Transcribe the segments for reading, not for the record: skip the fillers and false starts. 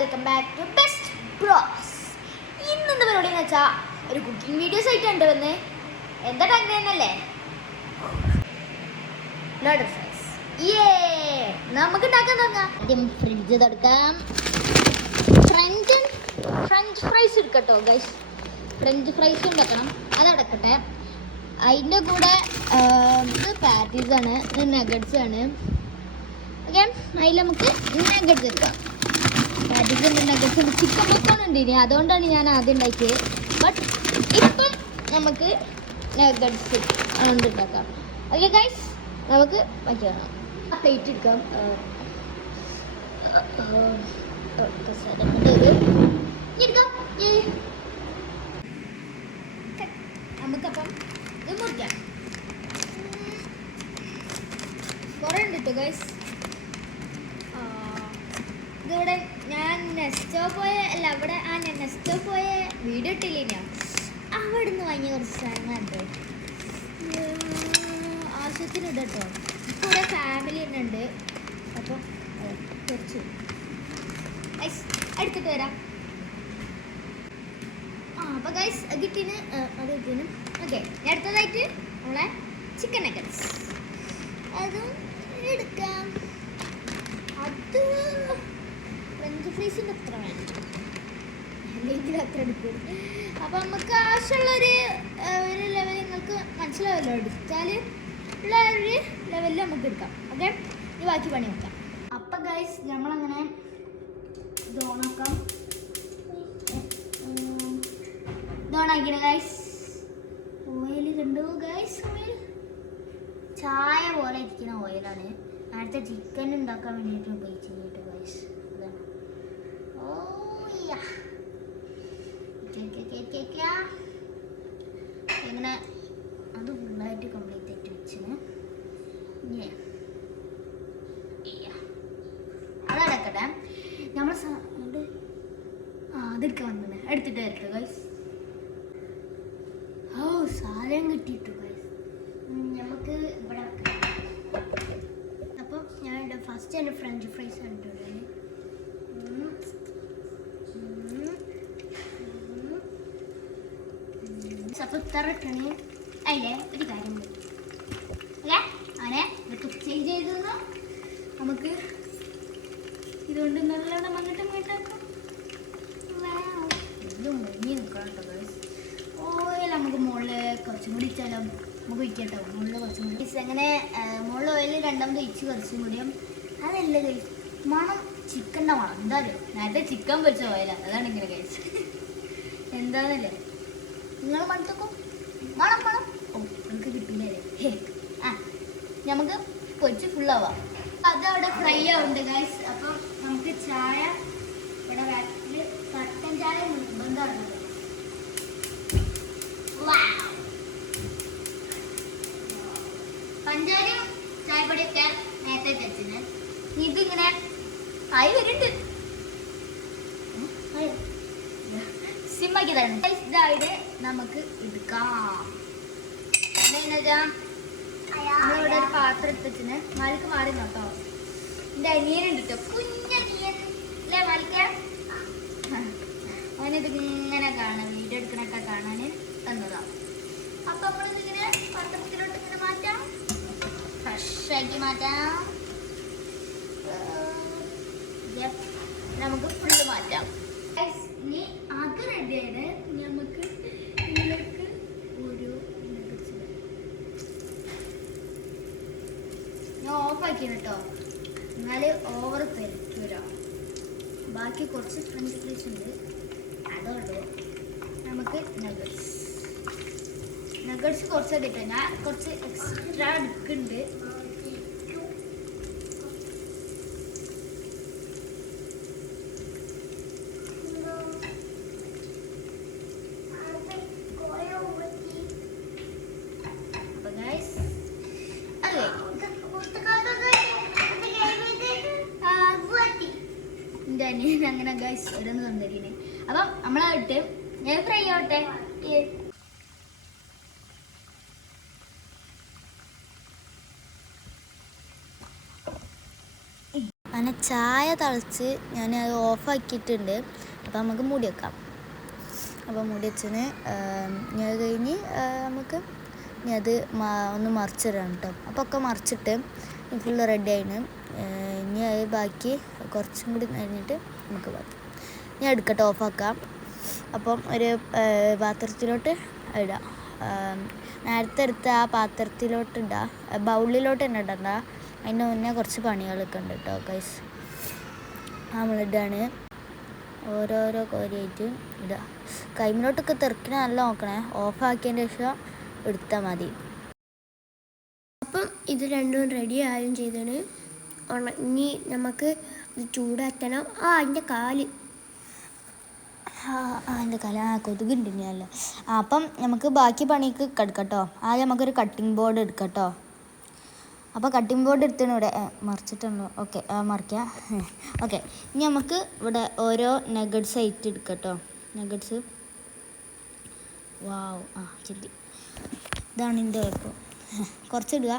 Welcome back to Best Bros. ഇന്നെന്താ പരിപാടി എന്ന് വെച്ചാൽ ഒരു കുക്കിംഗ് വീഡിയോസ് ആയിട്ടുണ്ട് വന്ന്. എന്താ ടങ്ങനല്ലേ നമുക്ക് ഉണ്ടാക്കാൻ തുടങ്ങാം. ആദ്യം ഫ്രിഡ്ജ് തുറക്കാം. ഫ്രഞ്ച് ഫ്രൈസ് എടുക്കട്ടോ ഗൈസ്. ഫ്രഞ്ച് ഫ്രൈസ് ഉണ്ടാക്കണം, അതടക്കട്ടെ. അതിൻ്റെ കൂടെ ഇത് പാറ്റീസ് ആണ്, ഇത് നഗറ്റ്സ് ആണ്. ഓക്കെ, അതിൽ നമുക്ക് നഗറ്റ്സ് എടുക്കാം. പാറ്റീസ് ഉണ്ട്, നഗറ്റ്സ് ഉണ്ട്, ചിക്കൻ പൊക്കോൺ ഉണ്ട് ഇനി, അതുകൊണ്ടാണ് ഞാൻ ആദ്യം ഉണ്ടാക്കിയത്. ബട്ട് ഇപ്പം നമുക്ക് നഗറ്റ്സ് ഉണ്ടാക്കാം. ഓക്കെ ഗൈസ്, നമുക്ക് വയ്ക്കണം. പ്ലേറ്റ് എടുക്കാം. നമുക്കപ്പം ഇത് മുറിക്കാം. കുറേ ഉണ്ട് കേട്ടോ ഗൈസ്. ഇതിവിടെ ഞാൻ നെസ്റ്റോ പോയ വീഡിയോ ഇട്ടില്ലേ, ഞാൻ അവിടെ നിന്ന് വാങ്ങിയ കുറച്ച് സാധനങ്ങളുണ്ട്. ആവശ്യത്തിനുണ്ട് കേട്ടോ. ഇപ്പോൾ ഇവിടെ ഫാമിലി തന്നെ ഉണ്ട്. അപ്പം കുറച്ച് ഗൈസ് എടുത്തിട്ട് വരാം. അപ്പോൾ ഗൈസ് കിട്ടീന് അത് കിട്ടീനും. ഓക്കെ, അടുത്തതായിട്ട് നമ്മളെ ചിക്കൻ നഗറ്റ്സ് അതും എടുക്കാം. അത് ഫ്രഞ്ച് ഫ്രൈസിൻ്റെ അത്ര വേണം, അല്ലെങ്കിൽ അത്ര എടുക്കും. അപ്പം നമുക്ക് ആവശ്യമുള്ളൊരു ലെവൽ നിങ്ങൾക്ക് മനസ്സിലാവല്ലോ. എടുത്താൽ ഉള്ള ഒരു ലെവലിൽ നമുക്ക് എടുക്കാം. ഓക്കെ, ഈ ബാക്കി പണി നോക്കാം. അപ്പം ഗൈസ് നമ്മളങ്ങനെ ഇത് ഓണാക്കാം. ഇതോണാക്കിയ ഗൈസ്. ഓയിൽ കണ്ടു ഗൈസ്. ഓയിൽ ചായ പോലെ ഇരിക്കുന്ന ഓയിലാണ്. നേരത്തെ ചിക്കൻ ഉണ്ടാക്കാൻ വേണ്ടിയിട്ട് ഉപയോഗിച്ചിട്ട് ഗൈസ്. അതാണ്. ഇങ്ങനെ അത് ഫുള്ളായിട്ട് കംപ്ലീറ്റ് ആയിട്ട് വെച്ചിന്. അതടക്കട്ടെ. നമ്മൾ അതെടുക്കാൻ വന്നത് എടുത്തിട്ട് വരട്ടെ ഗൈസ്. സാധനം കിട്ടിയിട്ടു ഗൈസ്. നമുക്ക് ഇവിടെ അപ്പം ഞാൻ ഫസ്റ്റ് എൻ്റെ ഫ്രഞ്ച് ഫ്രൈസ് കണ്ടിട്ടുണ്ട്. അപ്പോൾ ഇത്ര ഇട്ടണേ. അതിലെ ഒരു കാര്യം അല്ലേ, അങ്ങനെ ഇതൊക്കെ ചേഞ്ച് ചെയ്തു നമുക്ക് ഇതുകൊണ്ട് നല്ലോണം അങ്ങോട്ടും ഇങ്ങോട്ടൊക്കെ എല്ലാം മുങ്ങി നിൽക്കണം കേട്ടോ ഗൈസ്. ഓയിൽ നമുക്ക് മുകളിൽ കുറച്ചും കൂടി ഇച്ചാലോ, നമുക്ക് ഒഴിക്കട്ടോ മുകളിൽ കുറച്ചും കൂടി. അങ്ങനെ മുകളിൽ ഓയിൽ രണ്ടാമത് ഒഴിച്ച് കുറച്ചും കൂടിയും. അതല്ല ഗൈസ്, മണം ചിക്കൻ്റെ മണം. എന്തായാലും നേരത്തെ ചിക്കൻ പൊരിച്ച ഓയിലാണ്, അതാണ് ഇങ്ങനെ ഗൈസ്. എന്താന്നല്ലേ നിങ്ങൾ മണത്തൊക്കെ മണം നമുക്ക് കിട്ടില്ലേ. നമുക്ക് പൊരിച്ച് ഫുള്ളാവാം. അതവിടെ ഫ്രൈ ആവുന്നുണ്ട് ഗൈസ്. അപ്പം നമുക്ക് ചായ ഇവിടെ ബാക്കിൽ കട്ടൻ ചായ നിർബന്ധമാണ്. പഞ്ചാരയും ചായപ്പൊടിയൊക്കെ നേരത്തെ വെച്ചിന്. ഇതിങ്ങനെ ആയി വരുന്നുണ്ട്. സിമ്മാക്കി തരണം. ഇതായിട്ട് നമുക്ക് എടുക്കാം. നമ്മളിവിടെ ഒരു പാത്രം എടുത്തിന്. മാലിക്ക് മാറി നോട്ടോ. എൻ്റെ അനിയനുണ്ട് കേട്ടോ, കുഞ്ഞനിയൻ അല്ലേ മാലിക്ക. അവനിത് ഇങ്ങനെ കാണാൻ, വീഡിയോ എടുക്കണൊക്കെ കാണാൻ തന്നതാ. അപ്പം നമ്മളിതിങ്ങനെ പാത്രത്തിലോട്ട് ഇങ്ങനെ മാറ്റാം, ഫ്രഷാക്കി മാറ്റാം. നമുക്ക് ഫുള്ള് മാറ്റാം. ഇനി അത് റെഡിയാണ്. നമുക്ക് ഇതിലേക്ക് ഒരു ഞാൻ ഓഫാക്കി കേട്ടോ, എന്നാൽ ഓവർ പെരക്കൂരാ. ബാക്കി കുറച്ച് ഫ്രഞ്ച് ഫ്രൈസ് ഉണ്ട്, അതുള്ളൂ. നമുക്ക് നഗറ്റ്സ് കുറച്ച് കിട്ടും. ഞാൻ കുറച്ച് എക്സ്ട്രാ എടുക്കുന്നുണ്ട്. അങ്ങനെ ഗൈസ് ഓരോന്ന് തന്നിരിക്കണേ. അപ്പം നമ്മളായിട്ട് ഞാൻ ഫ്രൈ ആവട്ടെ. നനച്ച ചായ തിളച്ച് ഞാൻ അത് ഓഫാക്കിയിട്ടുണ്ട്. അപ്പോൾ നമുക്ക് മൂടി വെക്കാം. അപ്പോൾ മൂടി വെച്ചതിന് ഇനി അത് കഴിഞ്ഞ് നമുക്ക് ഇനി അത് ഒന്ന് മറിച്ചിടണം കേട്ടോ. അപ്പോൾ ഒക്കെ മറിച്ചിട്ട് ഫുള്ള് റെഡി ആയിന്. ഇനി അത് ബാക്കി കുറച്ചും കൂടി കഴിഞ്ഞിട്ട് നമുക്ക് ബാക്കി ഞാൻ എടുക്കട്ടെ, ഓഫാക്കാം. അപ്പം ഒരു പാത്രത്തിലോട്ട് ഇടാം. നേരത്തെ എടുത്ത ആ പാത്രത്തിലോട്ട് ഇടാം, ബൗളിലോട്ട് തന്നെ ഇടണ്ട. അതിൻ്റെ മുന്നേ കുറച്ച് പണികളൊക്കെ ഉണ്ട് കേട്ടോ ഗൈസ്. നമ്മളിടാണ് ഓരോരോ കോരിയായിട്ട് ഇടുക. കൈമിലോട്ടൊക്കെ തെറിക്കണ നല്ല നോക്കണേ. ഓഫാക്കിയതിൻ്റെ ശേഷം എടുത്താൽ മതി. അപ്പം ഇത് രണ്ടും റെഡി ആയും ചെയ്താണ്. ഇനി നമുക്ക് ഇത് ചൂടാക്കണം. എൻ്റെ കാല് എൻ്റെ കല കൊതുകുണ്ട് ഇനിയല്ല. അപ്പം നമുക്ക് ബാക്കി പണിക്ക് എടുക്കട്ടോ. ആദ്യം നമുക്കൊരു കട്ടിംഗ് ബോർഡ് എടുക്കട്ടോ. അപ്പോൾ കട്ടിംഗ് ബോർഡ് എടുത്തിന് ഇവിടെ മറിച്ചിട്ടുണ്ടോ? ഓക്കെ, മറിക്കാം. ഓക്കെ, ഇനി നമുക്ക് ഇവിടെ ഓരോ നഗറ്റ്സ് ആയിട്ട് എടുക്കട്ടോ. നഗറ്റ്സ് വാവ്, ശരി, ഇതാണ് ഇതിൻ്റെ കുഴപ്പം. കുറച്ചിടുക,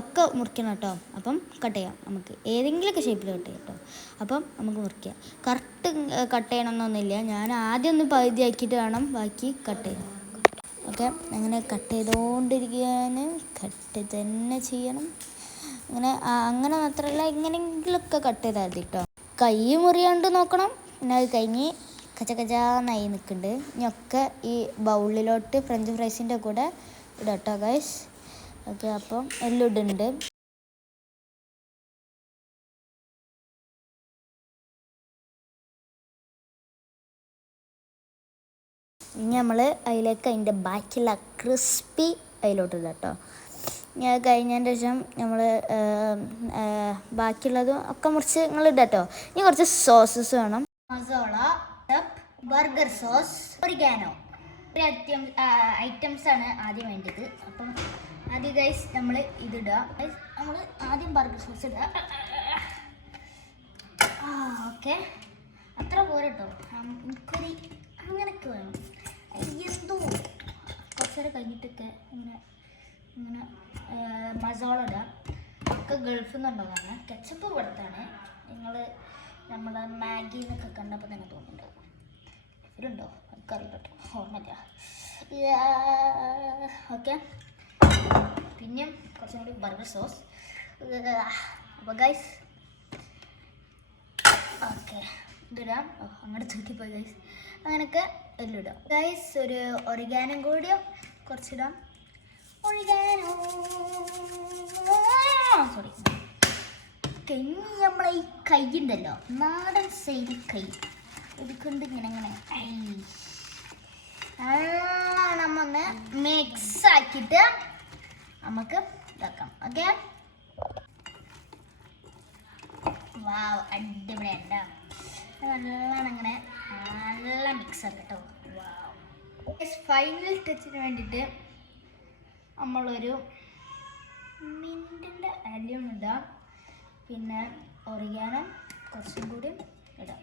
ഒക്കെ മുറിക്കണം കേട്ടോ. അപ്പം കട്ട് ചെയ്യാം, നമുക്ക് ഏതെങ്കിലുമൊക്കെ ഷേപ്പിൽ കട്ട് ചെയ്യാം കേട്ടോ. അപ്പം നമുക്ക് മുറിക്കാം. Correct cut ചെയ്യണമെന്നൊന്നുമില്ല. ഞാൻ ആദ്യം ഒന്ന് പകുതി ആക്കിയിട്ട് വേണം ബാക്കി കട്ട് ചെയ്യാം. ഓക്കെ, അങ്ങനെ കട്ട് ചെയ്തുകൊണ്ടിരിക്കാൻ കട്ട് തന്നെ ചെയ്യണം. അങ്ങനെ മാത്രമല്ല, എങ്ങനെയെങ്കിലുമൊക്കെ കട്ട് ചെയ്താൽ മതി കേട്ടോ. കൈ മുറിയാണ്ട് നോക്കണം. പിന്നെ അത് കഴിഞ്ഞ് കച്ചാന്നായി നിൽക്കുന്നുണ്ട്. ഇനിയൊക്കെ ഈ ബൗളിലോട്ട് ഫ്രഞ്ച് ഫ്രൈസിൻ്റെ കൂടെ ഇടാം കേട്ടോ ഗൈസ്. ഓക്കെ, അപ്പം എല്ലാം ഇടുന്നുണ്ട്. ഇനി നമ്മൾ അതിലേക്ക് അതിൻ്റെ ബാക്കിയുള്ള ക്രിസ്പി അതിലോട്ട് ഇടാം കേട്ടോ. ഞാൻ കഴിഞ്ഞതിൻ്റെ ശേഷം നമ്മൾ ബാക്കിയുള്ളതും ഒക്കെ മുറിച്ച് നിങ്ങൾ ഇടാം കേട്ടോ. ഇനി കുറച്ച് സോസസ് വേണം. മസാല, ബർഗർ സോസ്, ഒറിഗാനോ, ഒരു ഐറ്റംസ് ആണ് ആദ്യം വേണ്ടത്. അപ്പം ആദ്യം ഗൈസ് നമ്മൾ ഇതിടുക. നമ്മൾ ആദ്യം ബർഗർ സോസ് ഇടുക. ഓക്കെ, അത്ര പോരട്ടോ. എനിക്കൊരു അങ്ങനെയൊക്കെ വേണം. എന്തോ കുറച്ച് നേരം കഴിഞ്ഞിട്ടൊക്കെ ഇങ്ങനെ മസാല ഇടുക. ഒക്കെ ഗൾഫിൽ നിന്നുള്ളതാണ്. കെച്ചപ്പ് ഇവിടുത്താണ്. നമ്മൾ മാഗി എന്നൊക്കെ കണ്ടപ്പോൾ തന്നെ തോന്നുന്നുണ്ടാവും. ഇവരുണ്ടോ എനിക്കറിയില്ല കേട്ടോ, ഓർമ്മയില്ല. ഓക്കെ, പിന്നെ കുറച്ചും കൂടി ബർഗർ സോസ്. അപ്പോൾ ഗൈസ് ഓക്കെ ഇതിടാം. അങ്ങോട്ട് തൂക്കിപ്പോയി ഗൈസ്. അങ്ങനെയൊക്കെ എല്ലാം ഇടാം ഗൈസ്. ഒരു ഒറിഗാനും കൂടി കുറച്ചിടാം. ഒറിഗാനോ, സോറി, ഇനി നമ്മളെ ഈ കൈ ഉണ്ടല്ലോ, നാടൻ സൈഡ് കൈ എടുക്കൊണ്ട് ഇങ്ങനെ നമ്മൊന്ന് മിക്സ് ആക്കിയിട്ട് നമുക്ക് ഇതാക്കാം. ഓക്കെ, വാവ്, അടിപൊളിയുണ്ടോ? നല്ലോണം അങ്ങനെ നല്ല മിക്സ് ആക്കട്ടോ. വാവ്, ഫൈനൽ ടച്ചിന് വേണ്ടിയിട്ട് നമ്മളൊരു മിൻറ്റിൻ്റെ അല്യം ഇടാം. പിന്നെ ഒറിഗാനോ കുറച്ചും കൂടി ഇടാം.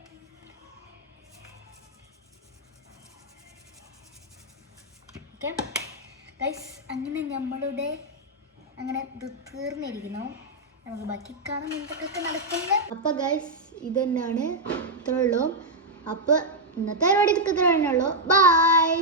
ഓക്കെ ഗൈസ്, അങ്ങനെ നമ്മളുടെ ഇത് തീർന്നിരിക്കുന്നു. നമുക്ക് ബാക്കി കാണാൻ എന്തൊക്കെ നടക്കുന്നത്. അപ്പോൾ ഗൈസ് ഇത് തന്നെയാണ്, ഇത്രേ ഉള്ളൂ. അപ്പോൾ ഇന്നത്തെ പരിപാടി ഇതൊക്കെ ഇത്ര തന്നെ ഉള്ളൂ. ബൈ.